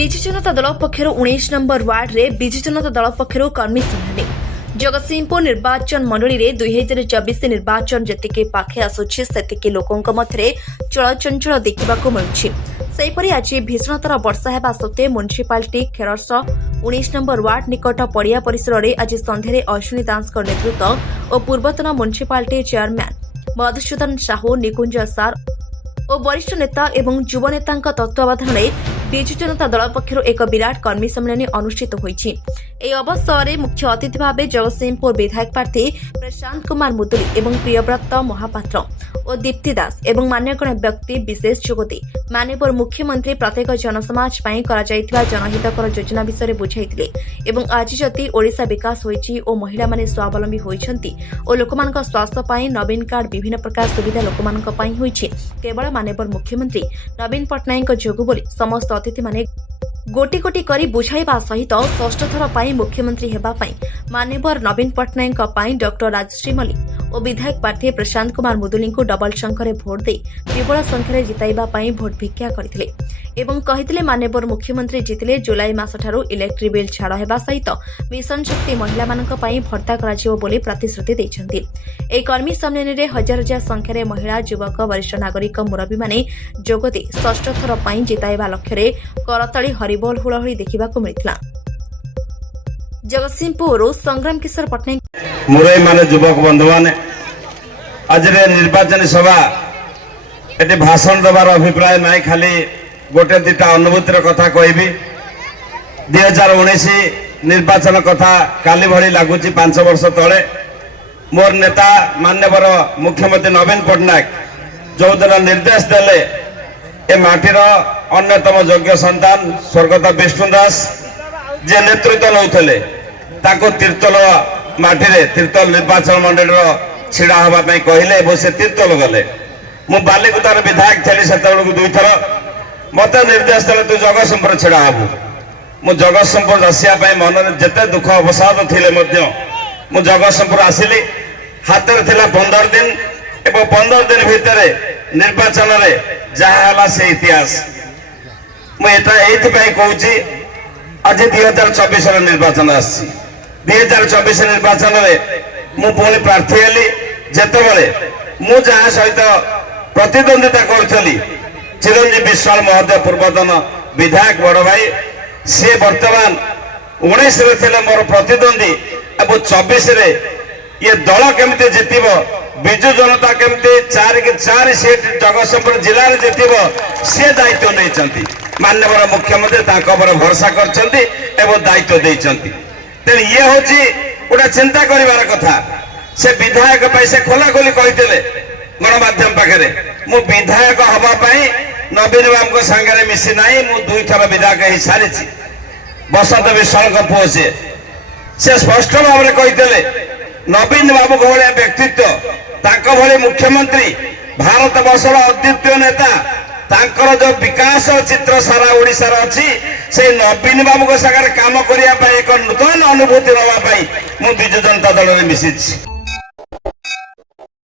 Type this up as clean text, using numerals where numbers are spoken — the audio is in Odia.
ବିଜୁ ଜନତା ଦଳ ପକ୍ଷରୁ 19 ନମ୍ବର ୱାର୍ଡରେ ବିଜୁ ଜନତା ଦଳ ପକ୍ଷରୁ କର୍ମୀ ସମ୍ମିଳନୀ। ଜଗତସିଂହପୁର ନିର୍ବାଚନ ମଣ୍ଡଳୀରେ 2024 ନିର୍ବାଚନ ଯେତିକି ପାଖେ ଆସୁଛି ସେତିକି ଲୋକଙ୍କ ମଧ୍ୟରେ ଚଳଚଞ୍ଚଳ ଦେଖିବାକୁ ମିଳୁଛି। ସେହିପରି ଆଜି ଭୀଷଣତର ବର୍ଷା ହେବା ସତ୍ତ୍ୱେ ମ୍ୟୁନିସିପାଲିଟି ଖେରସ 19 ନମ୍ବର ୱାର୍ଡ ନିକଟ ପଡ଼ିଆ ପରିସରରେ ଆଜି ସନ୍ଧ୍ୟାରେ ଅଶ୍ୱିନୀ ଦାସଙ୍କ ନେତୃତ୍ୱ ଓ ପୂର୍ବତନ municipality chairman Madhusudan Sahu, Nikunj sir ଓ ବରିଷ୍ଠ ନେତା ଏବଂ ଯୁବ ନେତାଙ୍କ ତତ୍ତ୍ୱାବଧାନରେ ବିଜୁ ଜନତା ଦଳ ପକ୍ଷରୁ ଏକ ବିରାଟ କର୍ମୀ ସମ୍ମିଳନୀ ଅନୁଷ୍ଠିତ ହୋଇଛି। ଏହି ଅବସରରେ ମୁଖ୍ୟ ଅତିଥି ଭାବେ ଜଗତସିଂହପୁର ବିଧାୟକ ପ୍ରାର୍ଥୀ ପ୍ରଶାନ୍ତ କୁମାର ମୁଦୁଲି ଏବଂ ପ୍ରିୟବ୍ରତ ମହାପାତ୍ର ଓ ଦୀପ୍ତି ଦାସ ଏବଂ ମାନ୍ୟଗଣ୍ୟ ବ୍ୟକ୍ତି ବିଶେଷ ଯୋଗଦେଇ ମାନ୍ୟବର ମୁଖ୍ୟମନ୍ତ୍ରୀ ପ୍ରତ୍ୟେକ ଜନସମାଜ ପାଇଁ କରାଯାଇଥିବା ଜନହିତକର ଯୋଜନା ବିଷୟରେ ବୁଝାଇଥିଲେ ଏବଂ ଆଜି ଯଦି ଓଡ଼ିଶା ବିକାଶ ହୋଇଛି ଓ ମହିଳାମାନେ ସ୍ୱାବଲମ୍ବୀ ହୋଇଛନ୍ତି ଓ ଲୋକମାନଙ୍କ ସ୍ୱାସ୍ଥ୍ୟ ପାଇଁ ନବୀନ କାର୍ଡ ବିଭିନ୍ନ ପ୍ରକାର ସୁବିଧା ଲୋକମାନଙ୍କ ପାଇଁ ହୋଇଛି କେବଳ ମାନ୍ୟବର ମୁଖ୍ୟମନ୍ତ୍ରୀ ନବୀନ ପଟ୍ଟନାୟକଙ୍କ ଯୋଗୁଁ ବୋଲି ସମସ୍ତ ଅତିଥିମାନେ ଗୋଟି ଗୋଟି କରି ବୁଝାଇବା ସହିତ ଷଷ୍ଠ ଥର ପାଇଁ ମୁଖ୍ୟମନ୍ତ୍ରୀ ହେବା ପାଇଁ ମାନ୍ୟବର ନବୀନ ପଟ୍ଟନାୟକଙ୍କ ପାଇଁ ଡକ୍ଟର ରାଜଶ୍ରୀ ମଲ୍ଲିକ ଓ ବିଧାୟକ ପ୍ରାର୍ଥୀ ପ୍ରଶାନ୍ତ କୁମାର ମୁଦୁଲିଙ୍କୁ ଡବଲ ସଂଖ୍ୟାରେ ଭୋଟ ଦେଇ ବିପୁଳ ସଂଖ୍ୟାରେ ଜିତାଇବା ପାଇଁ ଭୋଟ ଭିକ୍ଷା କରିଥିଲେ ଏବଂ କହିଥିଲେ ମାନ୍ୟବର ମୁଖ୍ୟମନ୍ତ୍ରୀ ଜିତିଲେ ଜୁଲାଇ ମାସଠାରୁ ଇଲେକ୍ଟ୍ରିକ୍ ବିଲ୍ ଛାଡ଼ ହେବା ସହିତ ମିଶନ ଶକ୍ତି ମହିଳାମାନଙ୍କ ପାଇଁ ଭତ୍ତା କରାଯିବ ବୋଲି ପ୍ରତିଶ୍ରୁତି ଦେଇଛନ୍ତି। ଏହି କର୍ମୀ ସମ୍ମିଳନୀରେ ହଜାର ହଜାର ସଂଖ୍ୟାରେ ମହିଳା, ଯୁବକ, ବରିଷ୍ଠ ନାଗରିକ ମୁରବୀମାନେ ଯୋଗଦେଇ ଷଷ୍ଠ ଥର ପାଇଁ ଜିତାଇବା ଲକ୍ଷ୍ୟରେ କରତାଳି ହରିବୋଲ ହୁଳହୁଳି ଦେଖିବାକୁ ମିଳିଥିଲା। ଜଗତସିଂହପୁରରୁ ସଂଗ୍ରାମ କିଶୋର ପଟ୍ଟନାୟକ। मुरई माने युवक बंधु माने आज निर्वाचन सभा ये भाषण देवार अभिप्राय ना खाली गोटे दिटा अनुभूतिर कथा कहबी 2019 निर्वाचन कथा काली भली लगुच 5 वर्ष तले मोर नेता मान्यवर मुख्यमंत्री नवीन पट्टनायक जो दिन निर्देश देले ए माटीर अन्यतम योग्य संतान स्वर्गत विष्णु दास जे नेतृत्व नौले तीर्थल माटी तीर्थल निर्वाचन मंडल छिड़ा हाँपाई कहले से तीर्थल गले मु बालिकुदार विधायक थी से 2 थर मत निर्देश दे तू जगतसिंहपुर छिड़ा हबू मु जगतसिंहपुर आसापी मन में जिते दुख अवसाद थे मु जगतसिंहपुर आसिली हाथ में थिला 15 दिन एवं 15 दिन भितर निर्वाचन में जहाँ से इतिहास मुझे कहूँ आज 2024 निर्वाचन आसी 2024 निर्वाचन में मुझे प्रार्थी हेली जितेबाला मुझे सहित प्रतिद्वंदिता करी चिरंजीव विश्वाल महोदय पूर्वतन विधायक बड़ भाई सी बर्तमान 19 मोर प्रतिद्वंदी अब 24 ये दल केमती जितब विजु जनता केमती 4 सीट जगतसिंहपुर जिले में जितब सी दायित्व नहीं माननीय मुख्यमंत्री भरोसा कर दायित्व देते तेणु ये हूँ गोटे चिंता करार कथा से विधायक से खोलाखोली कहते गणमाध्यम पाखे मु विधायक हाँपाई नवीन बाबू सांगे मिसी ना मु 2 थर विधायक हो सारी बसंत विश्वाल पुओ सी से स्पष्ट भाव में कहते नवीन बाबू भाया व्यक्तित्व भली मुख्यमंत्री भारत वर्षर अद्वितीय नेता तांकर जो विकास चित्र सारा ओडिशार अच्छी से नवीन बाबू सागर काम करने एक नूतन अनुभूति नापी मु विजु जनता दल में मिसी।